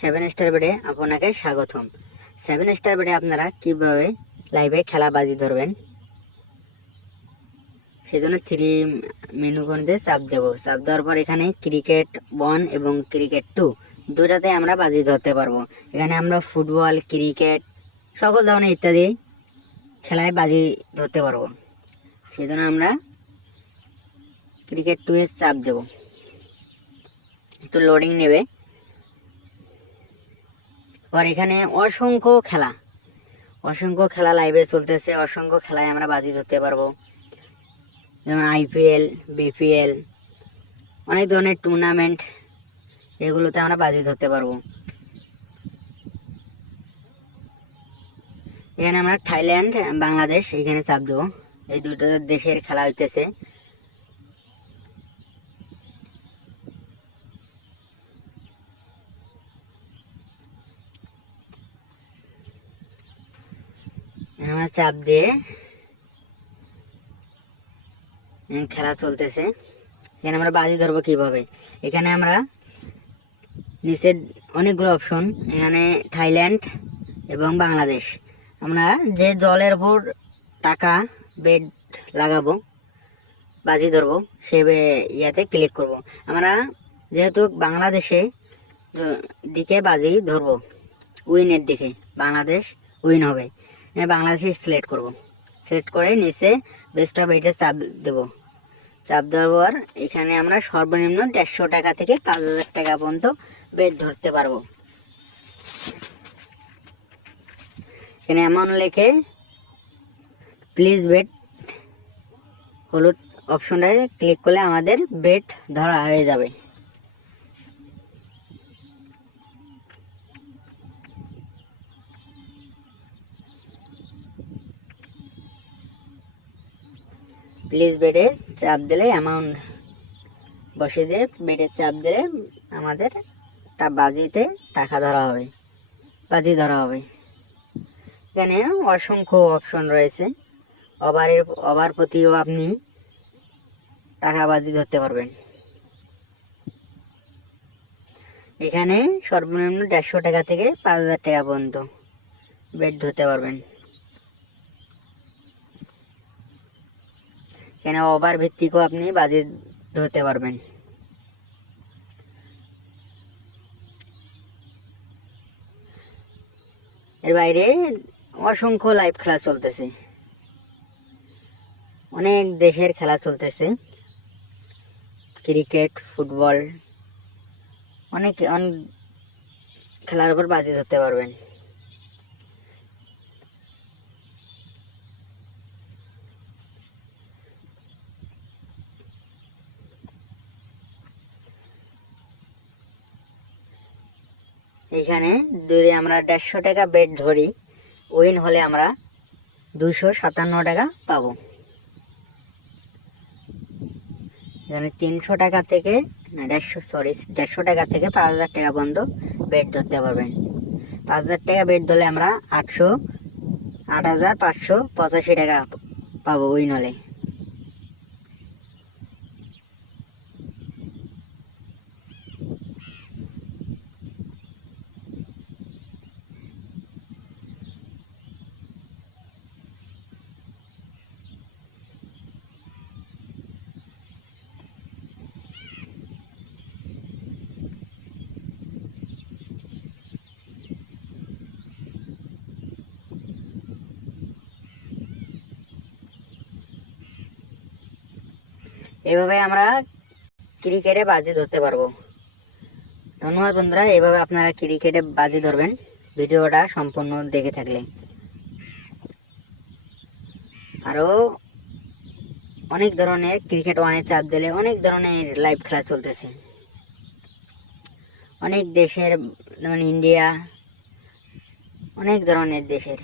Seven star বেডে আপনাকে স্বাগতম। সেভেন স্টার বেডে আপনারা কিভাবে লাইভে খেলা বাজি ধরবেন সেজন্য থ্রি মেনু কোণে চাপ দেব। চাপ দেওয়ার পর এখানে ক্রিকেট 1 এবং ক্রিকেট 2 দুটাতে আমরা বাজি ধরতে পারবো। এখানে আমরা ফুটবল, ক্রিকেট সকল ধরনের ইত্যাদি খেলায় বাজি ধরতে পারবো। সেজন্য আমরা ক্রিকেট 2 এর চাপ দেব। একটু লোডিং নেবে। আর এখানে অসংখ্য খেলা লাইভে চলতেছে। অসংখ্য খেলায় আমরা বাজি ধরতে পারবো, যেমন IPL, BPL, অনেক ধরনের টুর্নামেন্ট, এগুলোতে আমরা বাজি ধরতে পারবো। এখানে আমরা থাইল্যান্ড, বাংলাদেশ এখানে চাপ দেবো। এই দুটো দেশের খেলা হইতেছে। আমরা চাপ দিয়ে খেলা চলতেছে। এখানে আমরা বাজি ধরবো কিভাবে, এখানে আমরা নিচে অনেকগুলো অপশন, এখানে থাইল্যান্ড এবং বাংলাদেশ, আমরা যে দলের উপর টাকা বেড লাগাবো বাজি ধরবো সে ইয়াতে ক্লিক করব। আমরা যেহেতু বাংলাদেশে দিকে বাজি ধরবো, উইনের দিকে বাংলাদেশ উইন হবে, বাংলাদেশে সিলেক্ট করব। সিলেক্ট করে নিচে বেস্ট অফ 8 চাপ দেবো। চাপ দেওয়ার পর এখানে আমরা সর্বনিম্ন 150 টাকা থেকে 5000 টাকা পর্যন্ত বেড ধরতে পারবো। এখানে অ্যামাউন্ট লিখে প্লিজ বেড হলুদ অপশনটায় ক্লিক করলে আমাদের বেড ধরা হয়ে যাবে। প্লিজ বেডে চাপ দিলে অ্যামাউন্ট বসিয়ে দিয়ে বেডে চাপ দিলে আমাদের বাজিতে টাকা ধরা হবে, বাজি ধরা হবে। এখানে অসংখ্য অপশন রয়েছে। ওভার প্রতিও আপনি টাকা বাজি ধরতে পারবেন। এখানে সর্বনিম্ন 150 টাকা থেকে 5000 টাকা পর্যন্ত বেড ধরতে পারবেন। এখানে ওভার ভিত্তিকও আপনি বাজি ধরতে পারবেন। এর বাইরে অসংখ্য লাইভ খেলা চলতেছে, অনেক দেশের খেলা চলতেছে, ক্রিকেট, ফুটবল, অনেক খেলার উপর বাজি ধরতে পারবেন। এখানে যদি আমরা 150 টাকা বেড ধরি, উইন হলে আমরা 257 টাকা পাবো। এখানে 300 টাকা থেকে 150 টাকা থেকে 5000 টাকা পর্যন্ত বেড ধরতে পারবেন। 5000 টাকা বেড ধরলে আমরা 8585 টাকা পাবো উইন হলে। এভাবে আমরা ক্রিকেটে বাজি ধরতে পারবো। ধন্যবাদ বন্ধুরা, এভাবে আপনারা ক্রিকেটে বাজি ধরবেন ভিডিওটা সম্পূর্ণ দেখে থাকলে। আরও অনেক ধরনের ক্রিকেট 1-এ চাপ দিলে অনেক ধরনের লাইভ খেলা চলতেছে, অনেক দেশের, যেমন ইন্ডিয়া, অনেক ধরনের দেশের